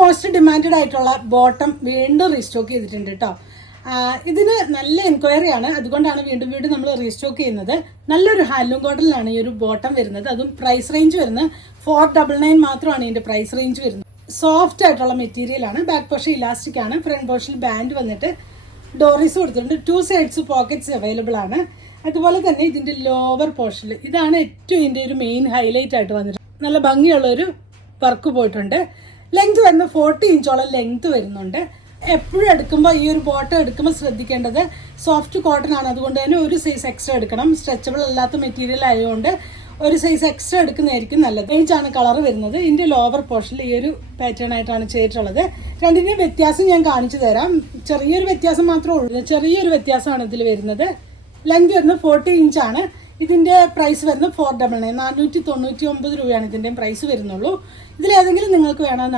Most demanded ആയിട്ടുള്ള bottom വീണ്ടും restock ചെയ്തിട്ടുണ്ട് കേട്ടോ. ഇതിന് നല്ല എൻക്വയറി ആണ്, അതുകൊണ്ടാണ് വീണ്ടും വീണ്ടും നമ്മൾ റീസ്റ്റോക്ക് ചെയ്യുന്നത്. നല്ലൊരു ഹാൻഡ്ലൂം കോട്ടണിലാണ് ഈ ഒരു ബോട്ടം വരുന്നത്. അതും പ്രൈസ് റേഞ്ച് വരുന്നത് 499 മാത്രമാണ് ഇതിന്റെ പ്രൈസ് റേഞ്ച് വരുന്നത്. സോഫ്റ്റ് ആയിട്ടുള്ള മെറ്റീരിയൽ ആണ്. ബാക്ക് പോർഷൻ ഇലാസ്റ്റിക് ആണ്. ഫ്രണ്ട് പോർഷനിൽ ബാൻഡ് വന്നിട്ട് ഡോറീസ് കൊടുത്തിട്ടുണ്ട്. 2 സൈഡ്സ് പോക്കറ്റ്സ് അവൈലബിൾ ആണ്. അതുപോലെ തന്നെ ഇതിന്റെ ലോവർ പോർഷനിൽ ഇതാണ് ഏറ്റവും ഇതിന്റെ ഒരു മെയിൻ ഹൈലൈറ്റ് ആയിട്ട് വന്നിട്ടുണ്ട്. നല്ല ഭംഗിയുള്ള ഒരു വർക്ക് പോയിട്ടുണ്ട്. ലെങ്ത് വരുന്നത് 40 ഇഞ്ചോളം ലെങ്ത് വരുന്നുണ്ട്. എപ്പോഴും എടുക്കുമ്പോൾ ഈ ഒരു ബോട്ടം എടുക്കുമ്പോൾ ശ്രദ്ധിക്കേണ്ടത് സോഫ്റ്റ് കോട്ടൺ ആണ്, അതുകൊണ്ട് തന്നെ ഒരു സൈസ് എക്സ്ട്രാ എടുക്കണം. സ്ട്രെച്ചബിൾ അല്ലാത്ത മെറ്റീരിയൽ ആയതുകൊണ്ട് ഒരു സൈസ് എക്സ്ട്രാ എടുക്കുന്നതായിരിക്കും നല്ലത്. ആണ് കളർ വരുന്നത്. ഇതിന്റെ ലോവർ പോർഷനിൽ ഈ ഒരു പാറ്റേൺ ആയിട്ടാണ് ചെയ്തിട്ടുള്ളത്. രണ്ടിന്റെയും വ്യത്യാസം ഞാൻ കാണിച്ചു തരാം. ചെറിയൊരു വ്യത്യാസം മാത്രമേ ഉള്ളൂ. ചെറിയൊരു വ്യത്യാസമാണ് ഇതിൽ വരുന്നത്. ലെങ്ത് വരുന്നത് 40 ഇഞ്ചാണ്. ഇതിന്റെ പ്രൈസ് വരുന്നത് 499 499 രൂപയാണ് ഇതിന്റെ പ്രൈസ് വരുന്നുള്ളൂ. ഇതിലേതെങ്കിലും നിങ്ങൾക്ക് വേണമെന്ന്